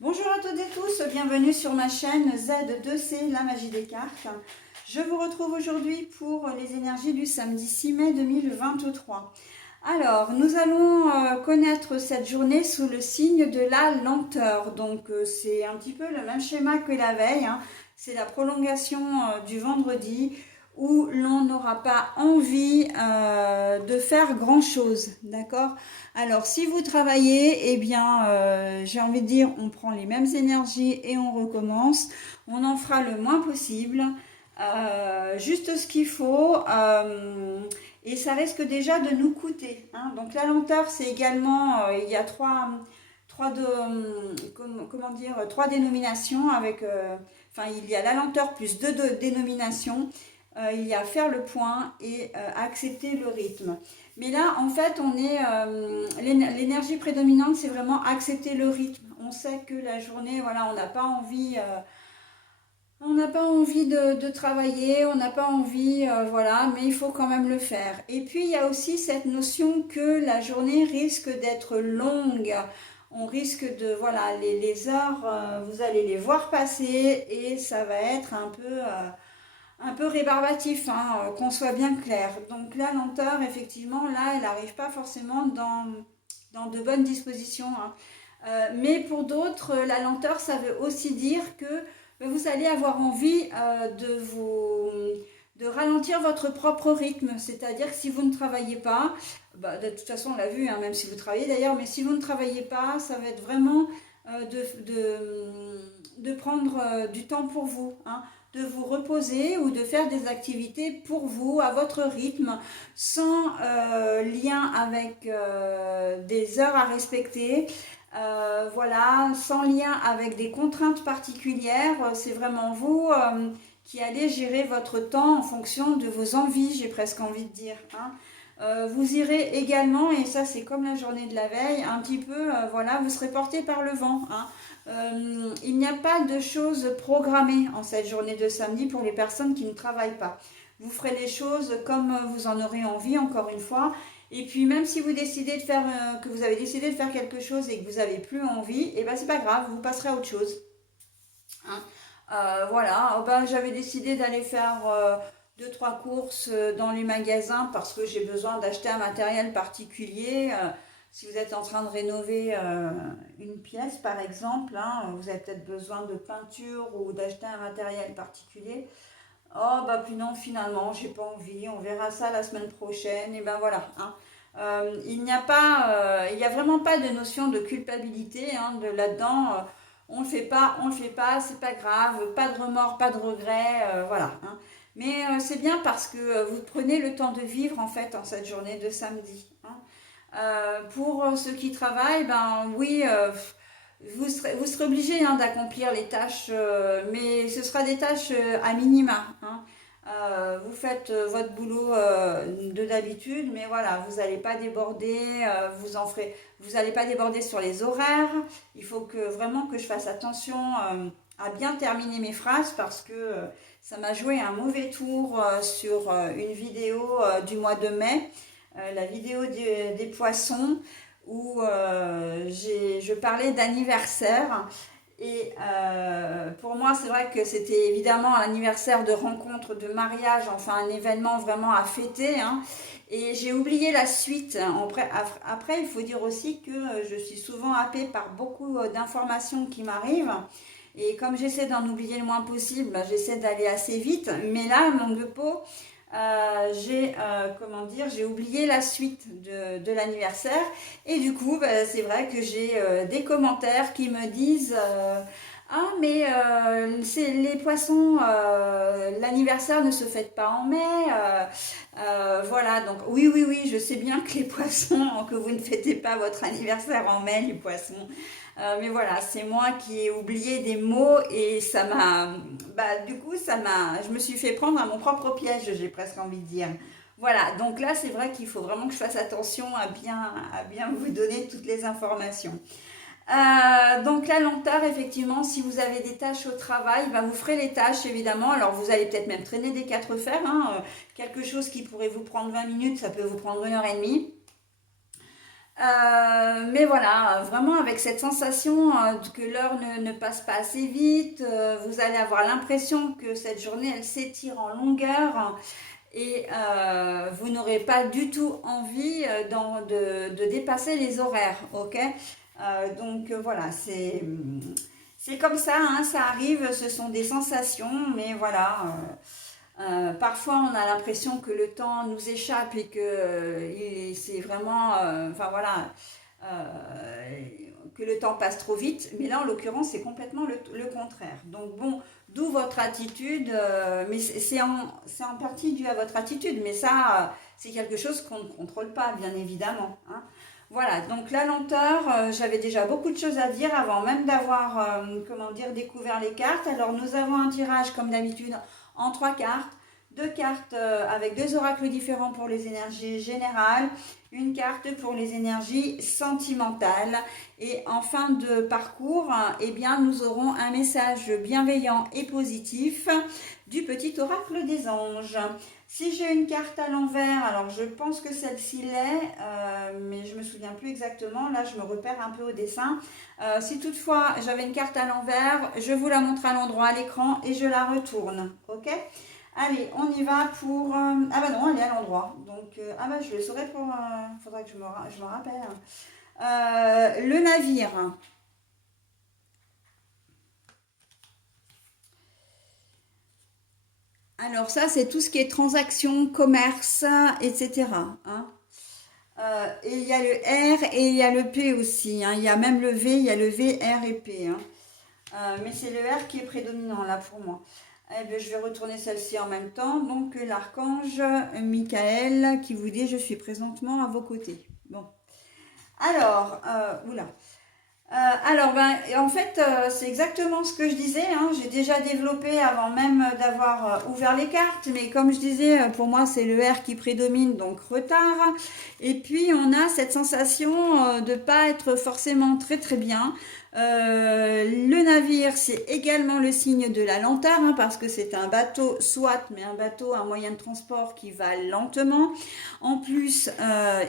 Bonjour à toutes et tous, bienvenue sur ma chaîne Z2C, la magie des cartes. Je vous retrouve aujourd'hui pour les énergies du samedi 6 mai 2023. Alors, nous allons connaître cette journée sous le signe de la lenteur. Donc, c'est un petit peu le même schéma que la veille, hein. C'est la prolongation du vendredi où l'on n'aura pas envie de faire grand-chose, d'accord? Alors, si vous travaillez, eh bien, j'ai envie de dire, on prend les mêmes énergies et on recommence. On en fera le moins possible, juste ce qu'il faut, et ça risque déjà de nous coûter, hein. Donc, la lenteur, c'est également, il y a trois dénominations avec, il y a la lenteur plus deux dénominations. Il y a faire le point et accepter le rythme. Mais là, en fait, l'énergie prédominante, c'est vraiment accepter le rythme. On sait que la journée, voilà, on n'a pas envie de travailler, on n'a pas envie, voilà, mais il faut quand même le faire. Et puis, il y a aussi cette notion que la journée risque d'être longue. On risque de, voilà, les heures, vous allez les voir passer et ça va être un peu rébarbatif, hein, qu'on soit bien clair. Donc la lenteur, effectivement, là, elle n'arrive pas forcément dans de bonnes dispositions, hein. Mais pour d'autres, la lenteur, ça veut aussi dire que vous allez avoir envie de ralentir votre propre rythme. C'est-à-dire que si vous ne travaillez pas, de toute façon, on l'a vu, hein, même si vous travaillez d'ailleurs, mais si vous ne travaillez pas, ça va être vraiment de prendre du temps pour vous, hein, de vous reposer ou de faire des activités pour vous, à votre rythme, sans lien avec des heures à respecter. Voilà, sans lien avec des contraintes particulières, c'est vraiment vous qui allez gérer votre temps en fonction de vos envies, j'ai presque envie de dire, hein. Vous irez également, et ça c'est comme la journée de la veille, un petit peu, voilà, vous serez porté par le vent, hein. Il n'y a pas de choses programmées en cette journée de samedi pour les personnes qui ne travaillent pas. Vous ferez les choses comme vous en aurez envie, encore une fois. Et puis même si vous décidez de faire, que vous avez décidé de faire quelque chose et que vous n'avez plus envie, et ben c'est pas grave, vous passerez à autre chose, hein. Voilà, oh ben, j'avais décidé d'aller faire deux, trois courses dans les magasins parce que j'ai besoin d'acheter un matériel particulier. Si vous êtes en train de rénover une pièce, par exemple, hein, vous avez peut-être besoin de peinture ou d'acheter un matériel particulier. Oh, bah puis non, finalement, j'ai pas envie, on verra ça la semaine prochaine, et ben voilà, hein. Il n'y a vraiment pas de notion de culpabilité, hein, là-dedans. On le fait pas, on le fait pas, c'est pas grave, pas de remords, pas de regrets, voilà, hein. Mais c'est bien parce que vous prenez le temps de vivre en fait en cette journée de samedi, hein. Pour ceux qui travaillent, ben oui, vous serez obligé, hein, d'accomplir les tâches, mais ce sera des tâches à minima, hein. Vous faites votre boulot de d'habitude, mais voilà, vous n'allez pas déborder, vous n'allez pas déborder sur les horaires. Il faut que vraiment que je fasse attention à bien terminer mes phrases parce que ça m'a joué un mauvais tour sur une vidéo du mois de mai, la vidéo des poissons où je parlais d'anniversaire. Et pour moi, c'est vrai que c'était évidemment un anniversaire de rencontre, de mariage, enfin un événement vraiment à fêter, hein. Et j'ai oublié la suite. Après, il faut dire aussi que je suis souvent happée par beaucoup d'informations qui m'arrivent. Et comme j'essaie d'en oublier le moins possible, bah, j'essaie d'aller assez vite. Mais là, manque de peau, j'ai oublié la suite de l'anniversaire. Et du coup, bah, c'est vrai que j'ai des commentaires qui me disent ah, mais c'est les poissons, l'anniversaire ne se fête pas en mai. Voilà, donc oui, oui, oui, je sais bien que les poissons, que vous ne fêtez pas votre anniversaire en mai, les poissons. Mais voilà, c'est moi qui ai oublié des mots et ça m'a, du coup, je me suis fait prendre à mon propre piège, j'ai presque envie de dire. Voilà, donc là, c'est vrai qu'il faut vraiment que je fasse attention à bien vous donner toutes les informations. Donc la lenteur, effectivement, si vous avez des tâches au travail, vous ferez les tâches évidemment. Alors vous allez peut-être même traîner des quatre fers, hein. Quelque chose qui pourrait vous prendre 20 minutes, ça peut vous prendre 1 heure et demie. Mais voilà, vraiment avec cette sensation que l'heure ne passe pas assez vite, vous allez avoir l'impression que cette journée, elle s'étire en longueur et vous n'aurez pas du tout envie de dépasser les horaires, ok? Voilà, c'est comme ça, hein, ça arrive, ce sont des sensations, mais voilà. Parfois, on a l'impression que le temps nous échappe et que c'est vraiment, enfin voilà, euh, que le temps passe trop vite. Mais là, en l'occurrence, c'est complètement le contraire. Donc bon, d'où votre attitude, mais c'est en partie dû à votre attitude. Mais ça, c'est quelque chose qu'on ne contrôle pas, bien évidemment, hein. Voilà, donc la lenteur, j'avais déjà beaucoup de choses à dire avant même d'avoir, comment dire, découvert les cartes. Alors nous avons un tirage comme d'habitude en trois cartes, deux cartes avec deux oracles différents pour les énergies générales, une carte pour les énergies sentimentales et en fin de parcours, eh bien, nous aurons un message bienveillant et positif du petit oracle des anges. Si j'ai une carte à l'envers, alors je pense que celle-ci l'est, mais je me souviens plus exactement. Là, je me repère un peu au dessin. Si toutefois j'avais une carte à l'envers, je vous la montre à l'endroit à l'écran et je la retourne. Ok? Allez, on y va pour... ah bah non, elle est à l'endroit. Donc, ah bah je le saurais pour... faudrait que je me rappelle. Le navire. Alors ça, c'est tout ce qui est transaction, commerce, etc., hein. Et il y a le R et il y a le P aussi, hein. Il y a même le V, il y a le V, R et P, hein. Mais c'est le R qui est prédominant là pour moi. Eh bien, je vais retourner celle-ci en même temps. Donc l'archange Michael qui vous dit je suis présentement à vos côtés. Bon. Alors, oula. En fait, c'est exactement ce que je disais, hein. J'ai déjà développé avant même d'avoir ouvert les cartes, mais comme je disais, pour moi, c'est le R qui prédomine, donc retard. Et puis, on a cette sensation de ne pas être forcément très très bien. Le navire, c'est également le signe de la lenteur, hein, parce que c'est un bateau, soit, mais un bateau, un moyen de transport qui va lentement. En plus,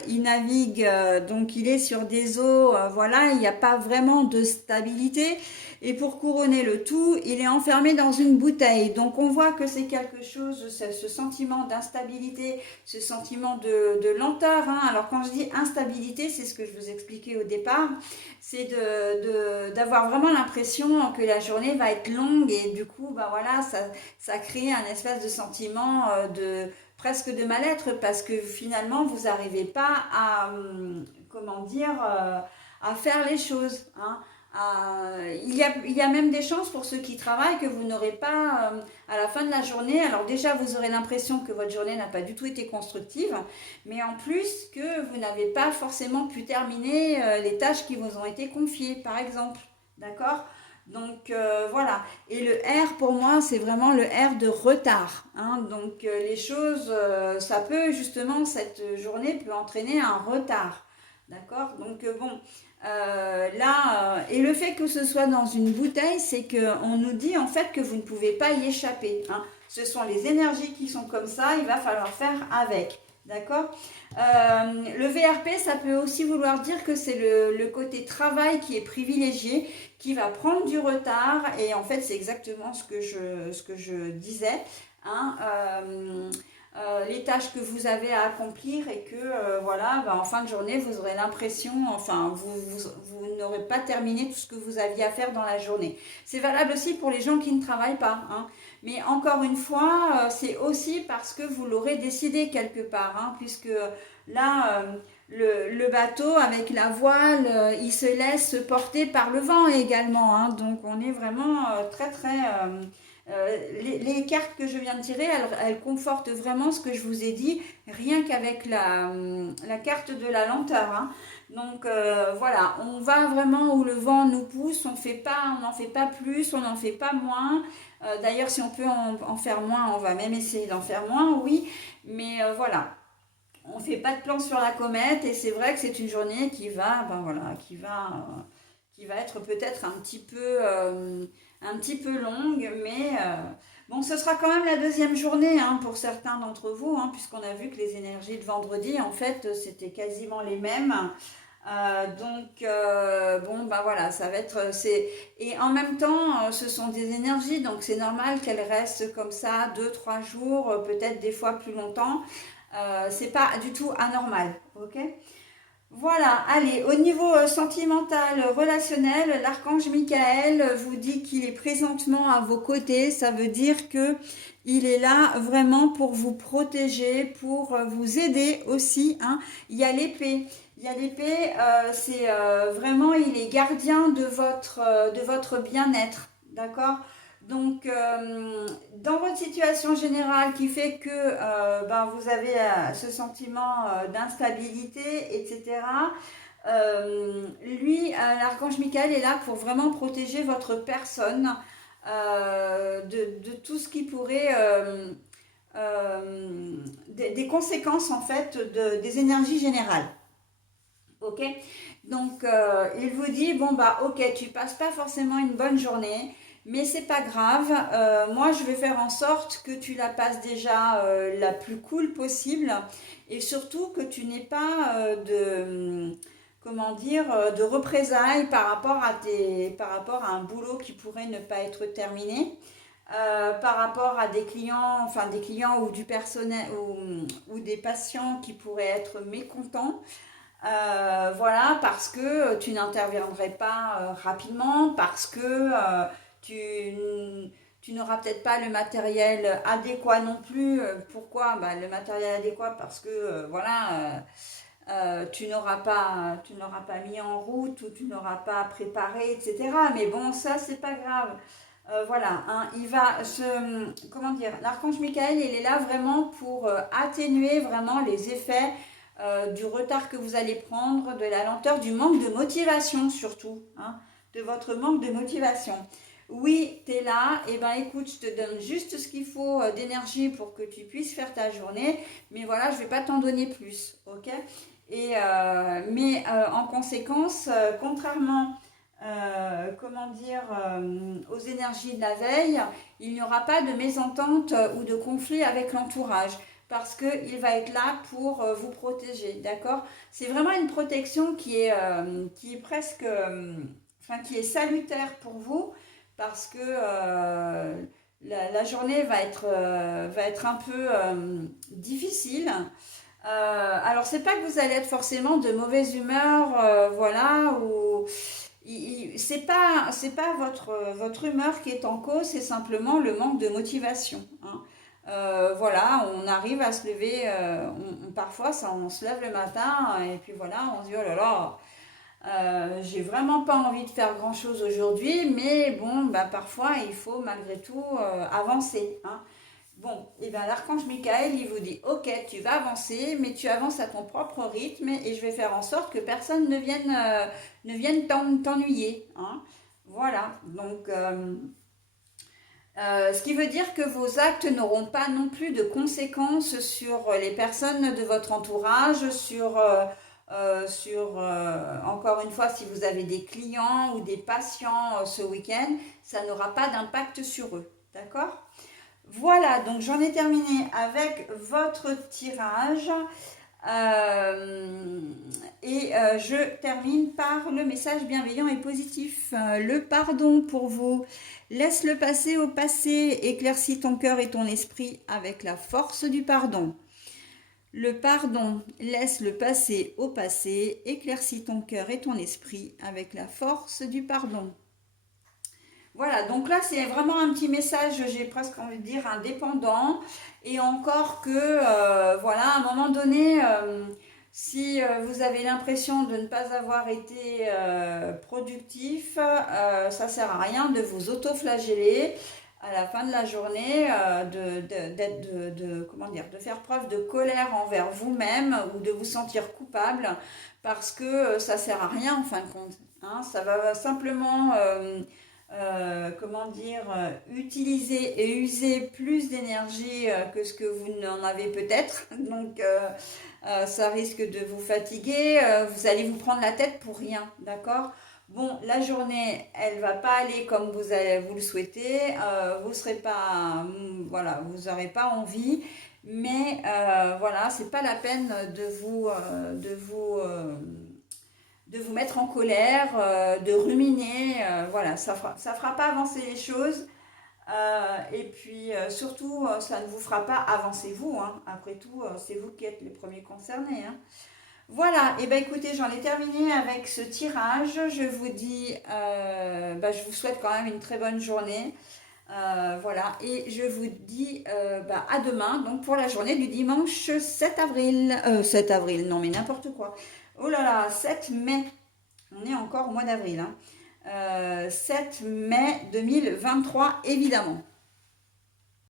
il navigue, donc il est sur des eaux, voilà, il n'y a pas vraiment de stabilité. Et pour couronner le tout, il est enfermé dans une bouteille. Donc on voit que c'est quelque chose, ce sentiment d'instabilité, ce sentiment de lenteur, hein. Alors quand je dis instabilité, c'est ce que je vous expliquais au départ, c'est d'avoir vraiment l'impression que la journée va être longue et du coup, bah voilà, ça crée un espèce de sentiment presque de mal-être parce que finalement vous n'arrivez pas à, comment dire, à faire les choses, hein. Il y a même des chances pour ceux qui travaillent que vous n'aurez pas à la fin de la journée. Alors déjà, vous aurez l'impression que votre journée n'a pas du tout été constructive, mais en plus que vous n'avez pas forcément pu terminer les tâches qui vous ont été confiées, par exemple. D'accord? Donc voilà. Et le R pour moi, c'est vraiment le R de retard, hein. Donc les choses, ça peut justement, cette journée peut entraîner un retard. D'accord? Donc bon, et le fait que ce soit dans une bouteille, c'est qu'on nous dit en fait que vous ne pouvez pas y échapper, hein. Ce sont les énergies qui sont comme ça, il va falloir faire avec. D'accord? Le VRP, ça peut aussi vouloir dire que c'est le côté travail qui est privilégié, qui va prendre du retard. Et en fait, c'est exactement ce que je disais, hein. Les tâches que vous avez à accomplir et que voilà, en fin de journée, vous aurez l'impression, enfin, vous n'aurez pas terminé tout ce que vous aviez à faire dans la journée. C'est valable aussi pour les gens qui ne travaillent pas, hein. Mais encore une fois, c'est aussi parce que vous l'aurez décidé quelque part, hein, puisque là, le bateau avec la voile, il se laisse porter par le vent également, hein. Donc on est vraiment très très... les cartes que je viens de tirer, elles confortent vraiment ce que je vous ai dit, rien qu'avec la carte de la lenteur, hein. Donc voilà, on va vraiment où le vent nous pousse, on n'en fait pas plus, on n'en fait pas moins. D'ailleurs, si on peut en faire moins, on va même essayer d'en faire moins, oui. Mais voilà, on ne fait pas de plan sur la comète et c'est vrai que c'est une journée qui va, qui va être peut-être un petit peu longue, mais bon, ce sera quand même la deuxième journée, hein, pour certains d'entre vous, hein, puisqu'on a vu que les énergies de vendredi, en fait, c'était quasiment les mêmes. Bon, bah voilà, ça va être, et en même temps, ce sont des énergies, donc c'est normal qu'elles restent comme ça 2, 3 jours, peut-être des fois plus longtemps. C'est pas du tout anormal, ok? Voilà, allez, au niveau sentimental, relationnel, l'archange Michael vous dit qu'il est présentement à vos côtés. Ça veut dire que il est là vraiment pour vous protéger, pour vous aider aussi, hein. Il y a l'épée. Il y a l'épée, c'est vraiment, il est gardien de votre bien-être, d'accord? Donc, dans votre situation générale qui fait que ben, vous avez ce sentiment d'instabilité, etc., l'archange Michael est là pour vraiment protéger votre personne de tout ce qui pourrait... des conséquences en fait des énergies générales. Ok. Donc il vous dit bon bah ok, tu passes pas forcément une bonne journée, mais c'est pas grave. Moi je vais faire en sorte que tu la passes déjà la plus cool possible, et surtout que tu n'aies pas comment dire, de représailles par rapport à un boulot qui pourrait ne pas être terminé. Par rapport à des clients, enfin des clients ou du personnel ou des patients qui pourraient être mécontents. Voilà, parce que tu n'interviendrais pas rapidement, parce que tu, tu n'auras peut-être pas le matériel adéquat non plus. Pourquoi? Bah, le matériel adéquat parce que tu n'auras pas mis en route ou tu n'auras pas préparé, etc. Mais bon, ça, c'est pas grave. Voilà, hein, il va se, comment dire, l'archange Michael, il est là vraiment pour atténuer vraiment les effets du retard que vous allez prendre, de la lenteur, du manque de motivation surtout, hein, de votre manque de motivation. Oui, tu es là, et ben écoute, je te donne juste ce qu'il faut d'énergie pour que tu puisses faire ta journée, mais voilà, je ne vais pas t'en donner plus, ok? Mais en conséquence, contrairement comment dire, aux énergies de la veille, il n'y aura pas de mésentente ou de conflit avec l'entourage parce qu'il va être là pour vous protéger, d'accord? C'est vraiment une protection qui est presque, enfin qui est salutaire pour vous parce que la journée va être un peu difficile. Alors c'est pas que vous allez être forcément de mauvaise humeur, voilà, ou c'est pas votre humeur qui est en cause, c'est simplement le manque de motivation, hein. Voilà, on arrive à se lever, parfois ça, on se lève le matin et puis voilà, on se dit oh là là, j'ai vraiment pas envie de faire grand chose aujourd'hui, mais bon, bah, parfois il faut malgré tout avancer, hein. Bon, et bien l'archange Michael, il vous dit, ok, tu vas avancer, mais tu avances à ton propre rythme et je vais faire en sorte que personne ne vienne t'ennuyer, hein. Voilà, donc ce qui veut dire que vos actes n'auront pas non plus de conséquences sur les personnes de votre entourage, encore une fois, si vous avez des clients ou des patients ce week-end, ça n'aura pas d'impact sur eux, d'accord? Voilà, donc j'en ai terminé avec votre tirage. Euh, je termine par le message bienveillant et positif. Le pardon pour vous. Laisse le passé au passé, éclaircis ton cœur et ton esprit avec la force du pardon. Le pardon, laisse le passé au passé, éclaircis ton cœur et ton esprit avec la force du pardon. Voilà, donc là c'est vraiment un petit message, j'ai presque envie de dire indépendant, et encore que, voilà, à un moment donné, si vous avez l'impression de ne pas avoir été productif, ça sert à rien de vous auto-flageller à la fin de la journée, comment dire, de faire preuve de colère envers vous-même ou de vous sentir coupable parce que ça sert à rien en fin de compte, hein. Ça va simplement comment dire, utiliser et user plus d'énergie que ce que vous n'en avez peut-être. Donc, ça risque de vous fatiguer. Vous allez vous prendre la tête pour rien, d'accord? Bon, la journée, elle va pas aller comme vous le souhaitez. Vous serez pas, voilà, vous n'aurez pas envie. Mais voilà, c'est pas la peine de vous de vous mettre en colère, de ruminer. Voilà, ça fera pas avancer les choses. Et puis surtout, ça ne vous fera pas avancer vous, hein. Après tout, c'est vous qui êtes les premiers concernés, hein. Voilà, et ben écoutez, j'en ai terminé avec ce tirage. Je vous dis, je vous souhaite quand même une très bonne journée. Voilà, et je vous dis à demain, donc pour la journée du dimanche 7 avril. 7 avril, non mais n'importe quoi. Oh là là, 7 mai. On est encore au mois d'avril, hein. 7 mai 2023, évidemment.